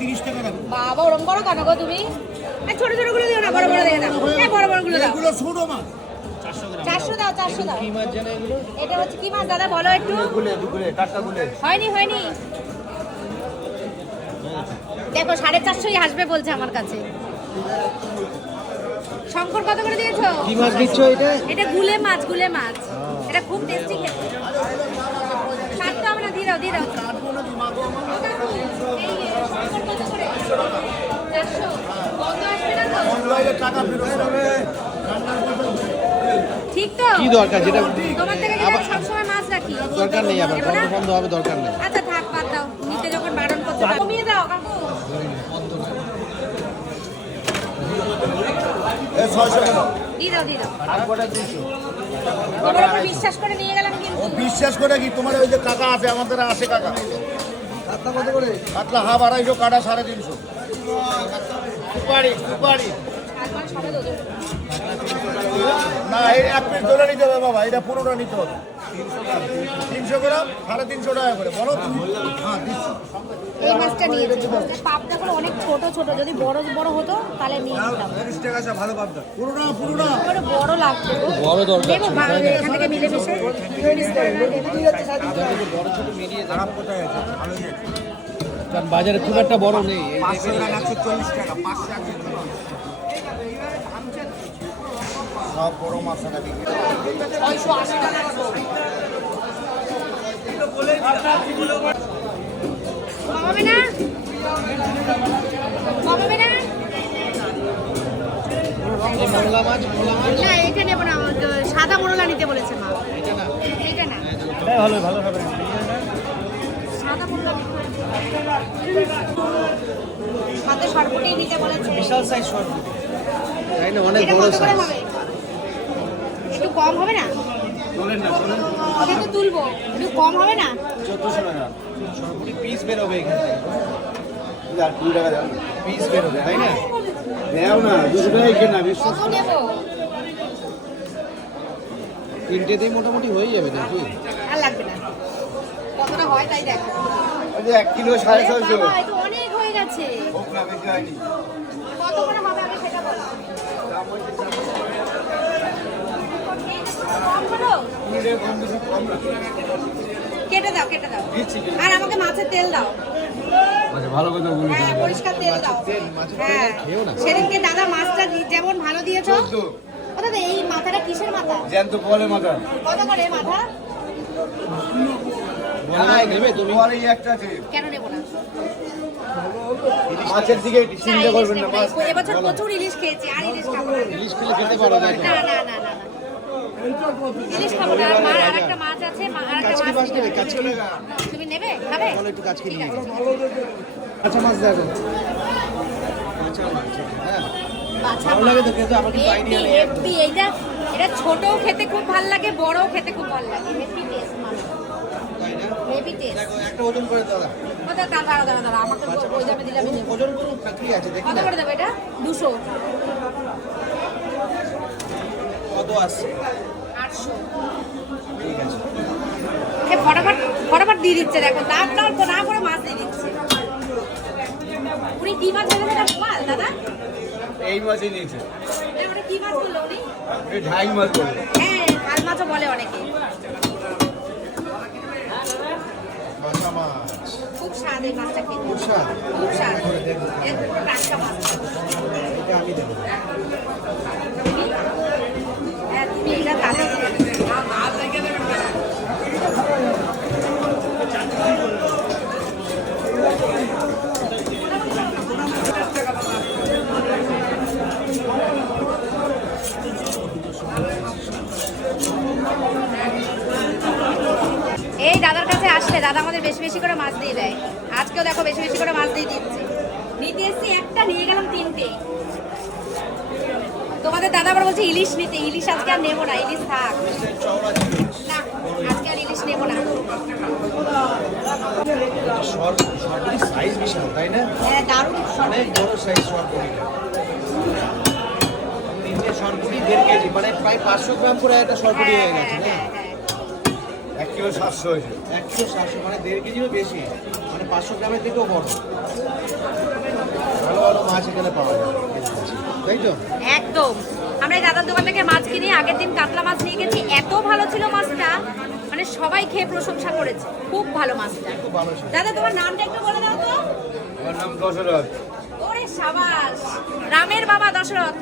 তিরিশ টাকা রাখো বাবা ওরম বড় কেন গো তুমি? এই ছোট ছোটগুলো দিও না বড় বড় দেখে দাও। এই বড় বড়গুলো দাও। এগুলো ছোট মাছ। চারশো দাও দাও। কি মাছ জানে এগুলো? এটা হচ্ছে কি মাছ দাদা বলো একটু। গুলে গুলে টাটকা গুলে। হয়নি হয়নি। দেখো সাড়ে চারশোই আসবে বলছে আমার কাছে। শঙ্কর কত করে দিয়েছ? কি মাছ দিচ্ছ এটা? এটা গুলে মাছ গুলে মাছ। এটা খুব টেস্টি খেতে। না দিয়ে দাও দিয়ে দাও এই যে, শঙ্কর কত করে? চারশো। বন্ধ আসবে না তো? টাকা ফেরত হবে ঠিক তো? কি দরকার? যেটা তোমার থেকে যেটা আমি সবসময় মাছ রাখি। দরকার নেই আবার বন্ধ বন্ধ হবে দরকার নেই। আচ্ছা থাক বাদ দাও। নিতে যখন বারণ করতে কমিয়ে দাও কাকু এ ছয়শো টাকা। দিয়ে দাও দিয়ে দাও। আর কটা দিচ্ছ তোমার উপর বিশ্বাস করে নিয়ে গেলাম কিন্তু। বিশ্বাস করে কি? তোমার ওই যে কাকা আছে আমাদের আছে কাকা। কাতলা কত করে? কাতলা হাফ আড়াইশো কাটা সাড়ে তিনশো। সুপারি সুপারি। না এই এক পিস ধরে নিতে হবে বাবা এটা পুরোটা নিতে হবে। তিনশো গ্রাম সাড়ে তিনশো টাকা করে বলো তুমি। হ্যাঁ এই মাছটা নিয়ে গুলো অনেক ছোট ছোট। যদি বড় বড় হতো তাহলে নিয়ে নিতাম। পুরোটা পুরোটা। এবারে বড় লাগছে গো। বড় দরকার এখান থেকে মিলে মিশে। বড় ছোট মিলিয়ে খারাপ কোথায় আছে? কারণ বাজারে খুব একটা বড় নেই। এই সব বড় মাছ টাকা। দিবে ছয়শো আশি টাকা কমাবে না? কমাবে না? মোলা মাছ মোলা মাছ। না এটা নেব না সাদা মোরলা নিতে বলেছে মা। এটা না। এটা না। ভালো ভালো হবে। সাদা মোরলা সাথে সরপুটি নিতে বলেছে। বিশাল সাইজ শর্ট তাই না? অনেক বড় সাইজ একটু কম হবে না? বলেন না বলেন। ওটা তো তুলবো। একটু কম হবে না? চোদ্দশো টাকা। সরপুরি পিস বেরোবে এখান থেকে। আর কুড়ি টাকা দাও। পিস বেরোবে তাই না? না কেনা কত নেব? তিনটেতেই মোটামুটি হয়ে যাবে নাকি? আর লাগবে না। কতটা হয় তাই দেখো। ওই যে এক কিলো সাড়ে ছয়শো। বাবা, এ তো অনেক হয়ে গেছে। কত করে হবে? কেটে দাও কেটে দাও। আর আমাকে মাছের তেল দাও। আচ্ছা ভালো কথা বলি হ্যাঁ পরিষ্কার তেল দাও। হ্যাঁ। সেদিনকে দাদা মাছটা যেমন ভালো দিয়েছ। ও দাদা এই মাথাটা কিসের মাথা? জ্যান্ত বলে মাথা। কত করে মাথা? আছে। কেন নেব না? মাছের দিকে চিন্তা করবেন না মাছ। এবছর প্রচুর ইলিশ খেয়েছি আর ইলিশ খাব না। ইলিশ খেলে খেতে পারো না। না না না না না। ইলিশ খাব না। আর মার মাছ আছে মা- আর একটা কাজকি মাছ মাছ নেবে কাজকি তুমি নেবে? খাবে? চলো একটু কাজকি নিয়ে আচ্ছা মাছ দেখো আচ্ছা মাছ হ্যাঁ। ভালো লাগে তো খেতে, আমার কিন্তু হেব্বি, নেই। একদম। হেব্বি। এইটা এটা ছোটও খেতে খুব ভালো লাগে বড়ও খেতে খুব ভালো লাগে। টেস্ট মাছ। হেভি টেস্ট দেখো একটা ওজন করে দাদা কোথায় দাঁড়া দাঁড়া দাঁড়া দাঁড়া আমাকে ওই দামে দিলে আমি নেব। ওজন করুন কি আছে দেখি কত করে দেবো এটা? দুশো। কত আসছে? আটশো। ঠিক আছে। সে ফটাফট ফটাফট দিয়ে দিচ্ছে দেখো তার তার না করে মাছ দিয়ে দিচ্ছে। উনি কি মাছ এটা বোয়াল দাদা? এই মাছই নিয়েছে। কি মাছ বলল উনি? ঢাই মাছ বলে। হ্যাঁ ঝাল মাছও বলে অনেকে। খুব স্বাদ এই মাছটা খেতে। খুব স্বাদ। খুব স্বাদ এটা পুরো টাটকা মাছ এটা আমি দেবো হ্যাঁ তুমি এটা তাজা এই দাদার কাছে আসলে দাদা আমাদের বেশি বেশি করে মাছ দিয়ে দেয়। আজকেও দেখো বেশি বেশি করে মাছ দিয়ে দিচ্ছে। নিতে এসছি একটা নিয়ে গেলাম তিনটে। তোমাদের দাদা আবার বলছে ইলিশ নিতে ইলিশ আজকে আর নেব না ইলিশ থাক। না আজকে আর ইলিশ নেব না। সরপুরি সাইজ বিশাল তাই না? হ্যাঁ দারুণ অনেক বড় সাইজ সরপুরি দেড় কেজি মানে প্রায় পাঁচশো গ্রাম করে একটা সরপুরি হ্যাঁ গেছে হ্যাঁ হ্যাঁ। কিলো সাতশো হয়েছে। এক কিলো সাতশো মানে দেড় কেজিরও বেশি। মানে পাঁচশো গ্রামের থেকেও বড়। মাছ এখানে পাওয়া যায়। তাই তো? একদম। আমরা এই দাদার দোকান থেকে মাছ কিনে আগের দিন কাতলা মাছ নিয়ে গেছি। এত ভালো ছিল মাছটা। মানে সবাই খেয়ে প্রশংসা করেছে। খুব ভালো মাছটা। দাদা তোমার নামটা একটু বলে দাও তো। আমার নাম দশরথ। ওরে সাবাস। রামের বাবা দশরথ।